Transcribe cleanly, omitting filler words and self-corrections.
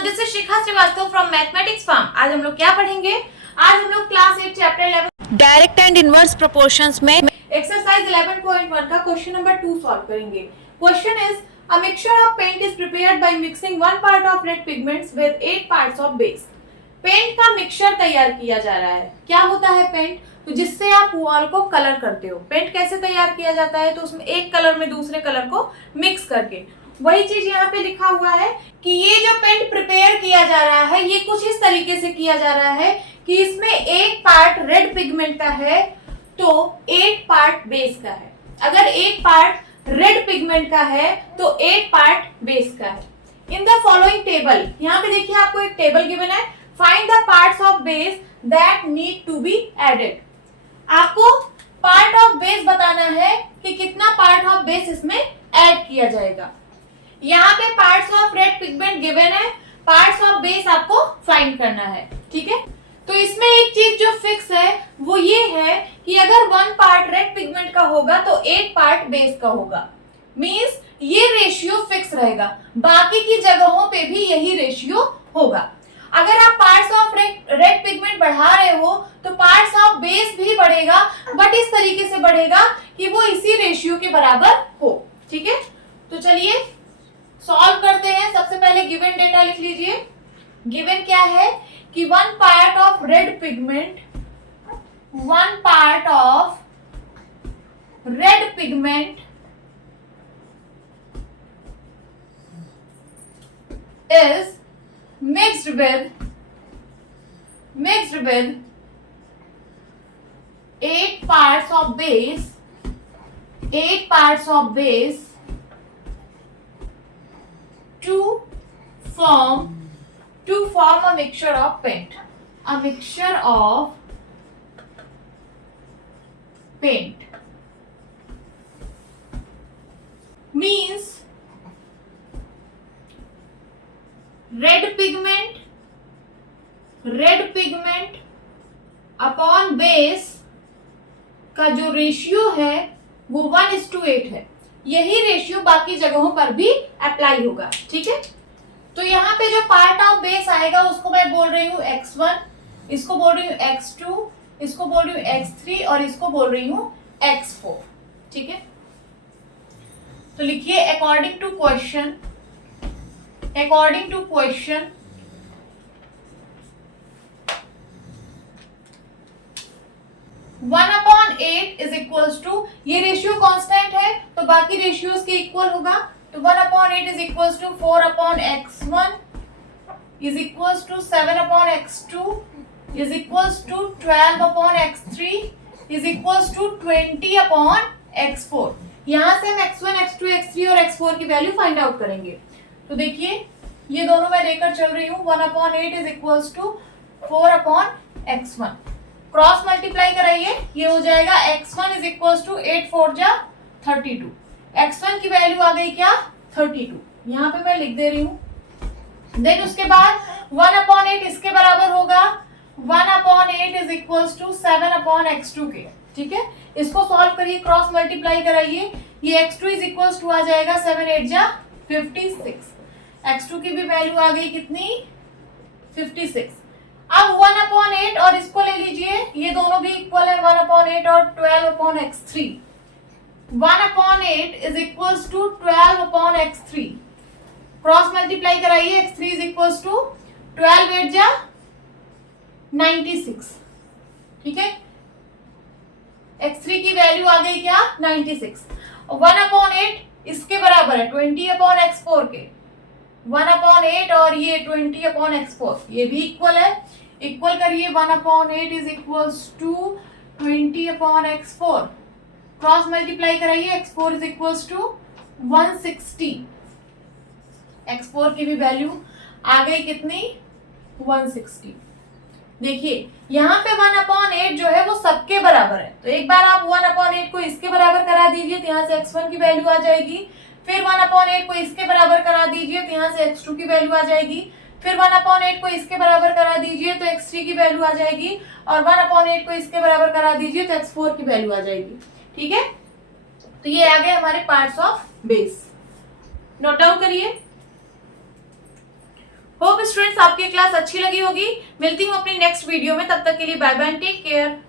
Everyone, this is Shikha Srivastava from mathematics farm. आज हम लोग क्या पढ़ेंगे? आज हम लोग class 8 chapter 11 direct and inverse proportions में एक्सरसाइज 11.1 का क्वेश्चन नंबर 2 सॉल्व करेंगे। Question is a mixture of paint is prepared by mixing 1 part of red pigments with 8 parts of base. Paint का मिक्सचर तैयार किया जा रहा है। क्या होता है पेंट? तो जिससे आप वॉल को कलर करते हो। पेंट कैसे तैयार किया जाता है? तो उसमें एक कलर में दूसरे कलर को मिक्स करके। वही चीज यहाँ पे लिखा हुआ है कि ये जो पेंट प्रिपेयर किया जा रहा है ये कुछ इस तरीके से किया जा रहा है कि इसमें एक पार्ट रेड पिगमेंट का है तो 8 पार्ट बेस का है। अगर एक पार्ट रेड पिगमेंट का है तो 8 पार्ट बेस का है। इन द फॉलोइंग टेबल, यहाँ पे देखिए आपको एक टेबल गिवन है। Find the parts of base that need to be added. आपको पार्ट ऑफ बेस बताना है कि कितना पार्ट ऑफ बेस इसमें ऐड किया जाएगा। यहाँ पे parts of red pigment given है, पार्ट्स ऑफ बेस आपको फाइंड करना है। ठीक है, तो इसमें एक चीज जो फिक्स है वो ये है कि अगर 1 पार्ट रेड पिगमेंट का होगा तो 8 पार्ट बेस का होगा। मींस ये रेशियो फिक्स रहेगा, बाकी की जगहों पे भी यही रेशियो होगा। अगर आप पार्ट्स ऑफ रेड पिगमेंट बढ़ा रहे हो तो पार्ट्स ऑफ बेस भी बढ़ेगा, बट इस तरीके से बढ़ेगा कि वो इसी रेशियो के बराबर हो। ठीक है, तो चलिए सॉल्व करते हैं। सबसे पहले गिवन डेटा लिख लीजिए। गिवन क्या है कि 1 part of red pigment, 1 part of red pigment is mixed with 8 parts of base, 8 parts of base to form a mixture of paint, a mixture of paint means red pigment upon base का जो ratio है वो 1:8 है। यही ratio बाकी जगहों पर भी अप्लाई होगा। ठीक है, तो यहाँ पे जो पार्ट ऑफ बेस आएगा उसको मैं बोल रही हूँ x1, इसको बोल रही हूँ x2, इसको बोल रही हूँ x3 और इसको बोल रही हूँ x4। ठीक है, तो लिखिए according to question 1/8 is equals to, ये रेशियो कांस्टेंट है तो बाकी रेशियोज के इक्वल होगा। तो 1/8 is equals to 4/x1 is equals to 7/x2 is equals to 12/x3 is equals to 20/x4। यहां से हम x1, x2, x3 और x4 की वैल्यू फाइंड आउट करेंगे। तो देखिए ये दोनों मैं लेकर चल रही हूँ। 1/8 is equals to 4/x1, cross multiply कराइए, ये हो जाएगा x1 इज इक्वल्स टू 8 4 जा 32। x1 की वैल्यू आ गई क्या? 32। यहाँ पे मैं लिख दे रही हूँ। देन उसके बाद 1/8 इसके बराबर होगा 1/8 इज इक्वल्स टू 7/x2 के। ठीक है, इसको सॉल्व करिए, क्रॉस मल्टीप्लाई कराइए, ये x2 इज इक्वल्स टू आ जाएगा 7 8 जा 56। x2 की भी वैल्यू आ गई कितनी? 56। अब 1/8 और इसको ले लीजिए, ये दोनों भी इक्वल है 1/8 और 12/x3। 1/8 is equals to 12/x3, cross multiply कराइए, x3 इज इक्वल्स टू 12 8 जा 96। ठीक है, x3 की वैल्यू आ गई क्या? 96। 1/8 इसके बराबर है 20/x4 के। 1/8 और ये 20/x4 ये भी इक्वल है। इक्वल करिए, 1/8 is equals to 20/x4, cross multiply कराइए, x4 is equals to 160। x4 की भी वैल्यू आ गई कितनी? 160। देखिए यहाँ पे 1/8 जो है वो सबके बराबर है, तो एक बार आप 1/8 को इसके बराबर करा दीजिए तो यहाँ से x1 की वैल्यू आ जाएगी। फिर 1/8 को इसके बराबर करा दीजिए तो यहाँ से x2 की वैल्यू आ जाएगी। फिर 1/8 को इसके बराबर करा दीजिए तो x3 की वैल्यू आ जाएगी, और 1/8 को इसके बराबर करा दीजिए तो x4 की वैल्यू आ जाएगी। ठीक है, तो ये आ गए हमारे parts of base. Note down करिए। होप स्टूडेंट्स आपकी क्लास अच्छी लगी होगी। मिलती हूँ अपनी नेक्स्ट वीडियो में, तब तक के लिए बाय बाय, टेक केयर।